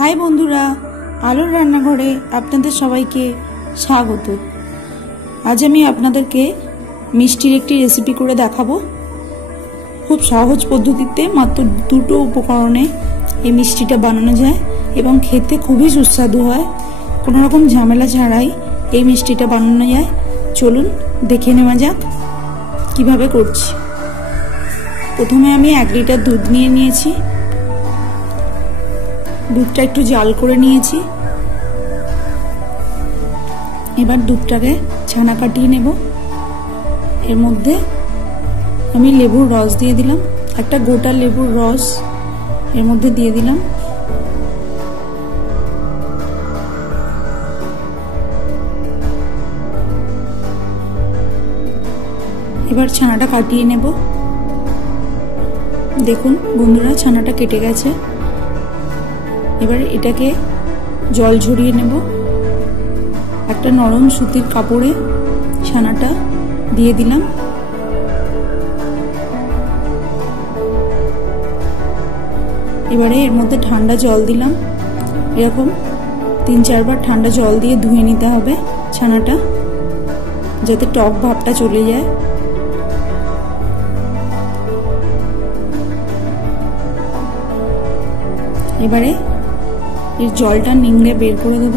High बंधुरा आलोर रान्नाघरे आपनादेर सबाइके स्वागत। आज आमी आपनादेरके मिष्टिर एकटी रेसिपि करे देखाबो। खूब सहज पद्धतिते मात्र दुटो उपकरणे এই মিষ্টিটা বানানো যায় এবং খেতে খুবই সুস্বাদু হয়। কোনো রকম ঝামেলা ছাড়াই এই মিষ্টিটা বানানো যায়। চলুন দেখে নেওয়া যাক কিভাবে করছি। প্রথমে আমি 1 লিটার দুধ নিয়ে নিয়েছি। দুধটা একটু জাল করে নিয়েছি। এবার দুধটাকে ছানা কাটিয়ে নেব। এর মধ্যে আমি লেবুর রস দিয়ে দিলাম, একটা গোটা লেবুর রস এর মধ্যে দিয়ে দিলাম। এবার ছানাটা কাটিয়ে নেব। দেখুন বন্ধুরা, ছানাটা কেটে গেছে। এবার এটাকে জল ঝরিয়ে নেব। একটা নরম সুতির কাপড়ে ছানাটা দিয়ে দিলাম। এবারে এর মধ্যে ঠান্ডা জল দিলাম। এরকম 3-4 বার ঠান্ডা জল দিয়ে ধুয়ে নিতে হবে ছানাটা, যাতে টক ভাবটা চলে যায়। এবারে এর জলটা নিংড়ে বের করে দেব।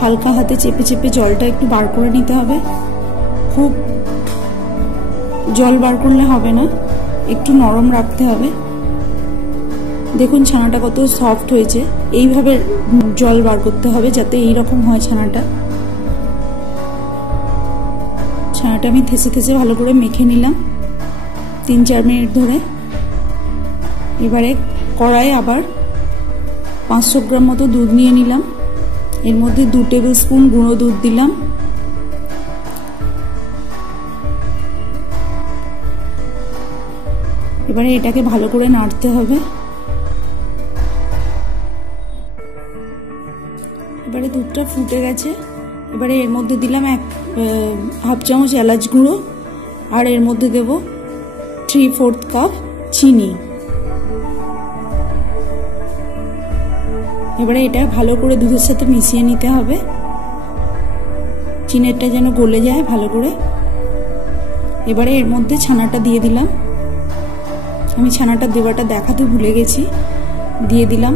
হালকা হাতে চেপে চেপে জলটা একটু বার করে নিতে হবে। খুব জল বার করলে হবে না, একটু নরম রাখতে হবে। দেখুন ছানাটা কত সফট হয়েছে। এইভাবে জল বার করতে হবে যাতে এই রকম হয় ছানাটা। ছানাটা আমি থেসে থেসে ভালো করে মেখে নিলাম 3-4 মিনিট ধরে। এবারে কড়াই আবার 500 গ্রাম মতো দুধ নিয়ে নিলাম। এর মধ্যে 2 টেবিল স্পুন গুঁড়ো দুধ দিলাম। এবারে এটাকে ভালো করে নাড়তে হবে। এবারে দুধটা ফুটে গেছে। এবারে এর মধ্যে দিলাম হাফ চামচ এলাচ গুঁড়ো, আর এর মধ্যে দেব 3/4 কাপ চিনি। এবারে এটা ভালো করে দুধের সাথে মিশিয়ে নিতে হবে, চিনিটা যেন গলে যায় ভালো করে। এবারে এর মধ্যে ছানাটা দিয়ে দিলাম। আমি ছানাটা দেওয়াটা দেখাতে ভুলে গেছি, দিয়ে দিলাম।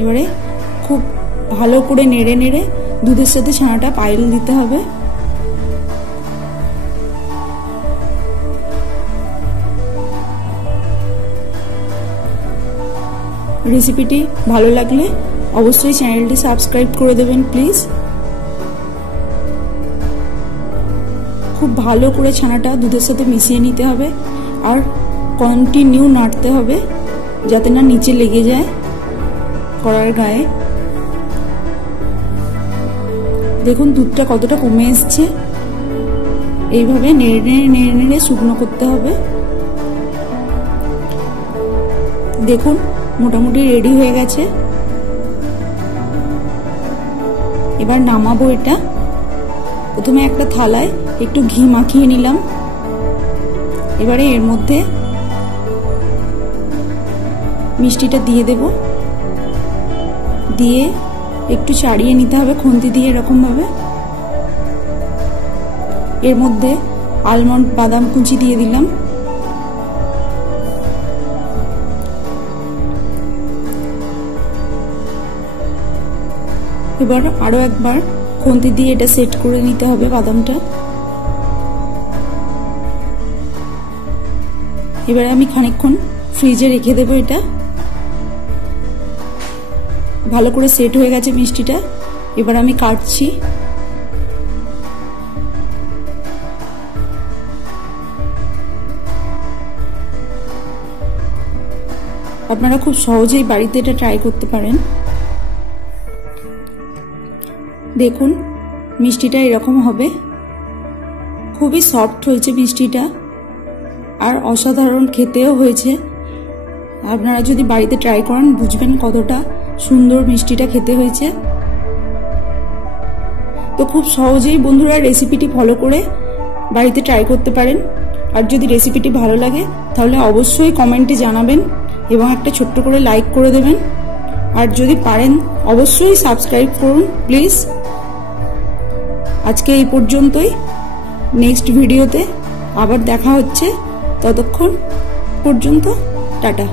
এবারে খুব ভালো করে নেড়ে নেড়ে দুধের সাথে ছানাটা পাইল দিতে হবে। রেসিপিটি ভালো লাগলে অবশ্যই চ্যানেলটি সাবস্ক্রাইব করে দেবেন প্লিজ। খুব ভালো করে ছানাটা দুধের সাথে মিশিয়ে নিতে হবে, আর কন্টিনিউ নাড়তে হবে যাতে না নিচে লেগে যায় কড়ার গায়ে। দেখুন দুধটা কতটা কমে এসছে। এইভাবে নেড়ে নেড়ে নেড়ে নেড়ে শুকনো করতে হবে। দেখুন মোটামুটি রেডি হয়ে গেছে। এবার নামাবো এটা। প্রথমে একটা থালায় একটু ঘি মাখিয়ে নিলাম। এবারে এর মধ্যে মিষ্টিটা দিয়ে দেব, দিয়ে একটু ছাড়িয়ে নিতে হবে খুন্তি দিয়ে এরকম ভাবে। এর মধ্যে আলমন্ড বাদাম কুচি দিয়ে দিলাম। এবার আরো একবার খুন্তি দিয়ে এটা সেট করে নিতে হবে বাদামটা। এবারে আমি খানিকক্ষণ ফ্রিজে রেখে দেবো। এটা ভালো করে সেট হয়ে গেছে মিষ্টিটা। এবার আমি কাটছি। আপনারা খুব সহজেই বাড়িতে এটা ট্রাই করতে পারেন। দেখুন মিষ্টিটা এরকম হবে। খুবই সফট হয়েছে মিষ্টিটা, আর অসাধারণ খেতেও হয়েছে। আপনারা যদি বাড়িতে ট্রাই করেন বুঝবেন কতটা সুন্দর মিষ্টিটা খেতে হয়েছে। তো খুব সহজেই বন্ধুরা রেসিপিটি ফলো করে বাড়িতে ট্রাই করতে পারেন। আর যদি রেসিপিটি ভালো লাগে তাহলে অবশ্যই কমেন্টে জানাবেন এবং একটা ছোট্ট করে লাইক করে দেবেন। আর যদি পারেন অবশ্যই সাবস্ক্রাইব করুন প্লিজ। আজকে এই পর্যন্তই, নেক্সট ভিডিওতে আবার দেখা হচ্ছে, ততক্ষণ পর্যন্ত টাটা।